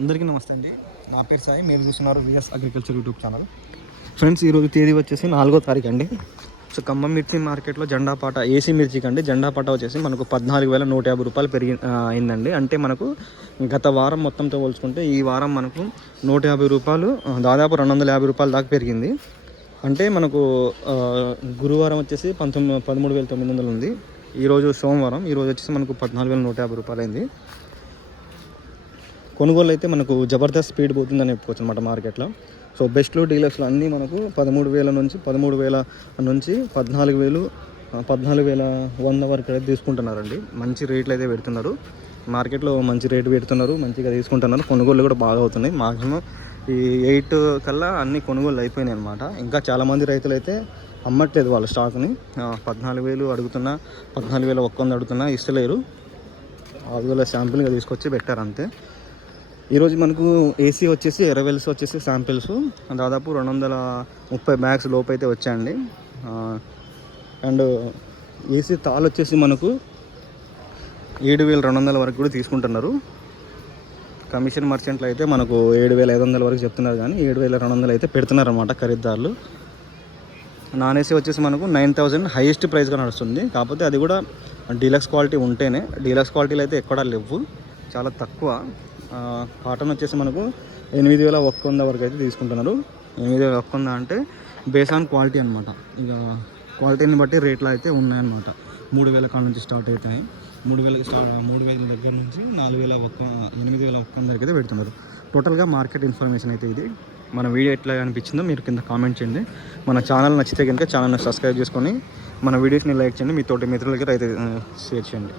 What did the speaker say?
అందరికీ నమస్తే అండి. నా పేరు సాయి మీరు చూస్తున్నారు VS agriculture YouTube channel friends ఈరోజు తేదీ వచ్చేసి నాలుగో తారీఖు అండి. సో ఖమ్మం మిర్చి మార్కెట్లో జెండా పాట ఏసీ మిర్చికి అండి జెండా పాట వచ్చేసి మనకు పద్నాలుగు వేల నూట యాభై రూపాయలు పెరిగి అయిందండి. అంటే మనకు గత వారం మొత్తంతో పోల్చుకుంటే ఈ వారం మనకు నూట యాభై రూపాయలు దాదాపు రెండు వందల యాభై రూపాయల దాకా పెరిగింది. అంటే మనకు గురువారం వచ్చేసి పంతొమ్మిది పదమూడు వేల తొమ్మిది వందలు ఉంది. ఈరోజు సోమవారం ఈరోజు వచ్చేసి మనకు పద్నాలుగు వేల నూట యాభై రూపాయలు అయింది. కొనుగోలు అయితే మనకు జబర్దస్త్ స్పీడ్ పోతుందని చెప్పుకోవచ్చు అనమాట మార్కెట్లో. సో బెస్ట్లో డీలక్స్లో అన్నీ మనకు పదమూడు వేల నుంచి పదమూడు వేల నుంచి పద్నాలుగు వేలు పద్నాలుగు వేల వంద వరకు అయితే తీసుకుంటున్నారండి. మంచి రేట్లు అయితే పెడుతున్నారు. మార్కెట్లో మంచి రేటు పెడుతున్నారు మంచిగా తీసుకుంటున్నారు. కొనుగోలు కూడా బాగా అవుతున్నాయి. మాక్సిమం ఈ ఎయిట్ కల్లా అన్ని కొనుగోలు అయిపోయినాయి అనమాట ఇంకా చాలామంది రైతులు అయితే అమ్మట్లేదు వాళ్ళ స్టాక్ని. పద్నాలుగు వేలు అడుగుతున్నా పద్నాలుగు వేల ఒక్క వంద అడుగుతున్నా ఇస్తలేరు. అందువల్ల శాంపుల్గా తీసుకొచ్చి పెట్టారు అంతే. ఈరోజు మనకు ఏసీ వచ్చేసి ఎరవెల్స్ వచ్చేసి శాంపిల్స్ దాదాపు రెండు వందల ముప్పై బ్యాగ్స్ లోపు అయితే వచ్చాయండి అండ్ ఏసీ తాల్ వచ్చేసి మనకు ఏడు వేల రెండు వందల వరకు కూడా తీసుకుంటున్నారు. కమిషన్ మర్చెంట్లు అయితే మనకు ఏడు వేల ఐదు వందల వరకు చెప్తున్నారు కానీ ఏడు వేల రెండు వందలు అయితే పెడుతున్నారు అన్నమాట ఖరీదారులు. నాన్ ఏసీ వచ్చేసి మనకు నైన్ థౌజండ్ హైయెస్ట్ ప్రైస్గా నడుస్తుంది. కాకపోతే అది కూడా డీలక్స్ క్వాలిటీ ఉంటేనే డీలక్స్ క్వాలిటీలు అయితే ఎక్కడా లేవు. చాలా తక్కువ. కాటన్ వచ్చేసి మనకు ఎనిమిది వేల ఒక్క వంద వరకు అయితే తీసుకుంటున్నారు. ఎనిమిది వేల ఒక్క వంద అంటే బేస్ ఆన్ క్వాలిటీ అనమాట ఇక క్వాలిటీని బట్టి రేట్లు అయితే ఉన్నాయన్నమాట. మూడు వేల కాడ నుంచి స్టార్ట్ అవుతాయి. మూడు వేలకి స్టార్ట్ మూడు వేల దగ్గర నుంచి నాలుగు వేల ఒక్క ఎనిమిది వేల ఒక్క వందరికి అయితే పెడుతున్నారు. టోటల్గా మార్కెట్ ఇన్ఫర్మేషన్ అయితే ఇది. మన వీడియో ఎట్లా అనిపించిందో మీరు కింద కామెంట్ చేయండి. మన ఛానల్ నచ్చితే కనుక ఛానల్ని సబ్స్క్రైబ్ చేసుకొని మన వీడియోస్ని లైక్ చేయండి. మీ తోటి మిత్రులకి రైతు షేర్ చేయండి.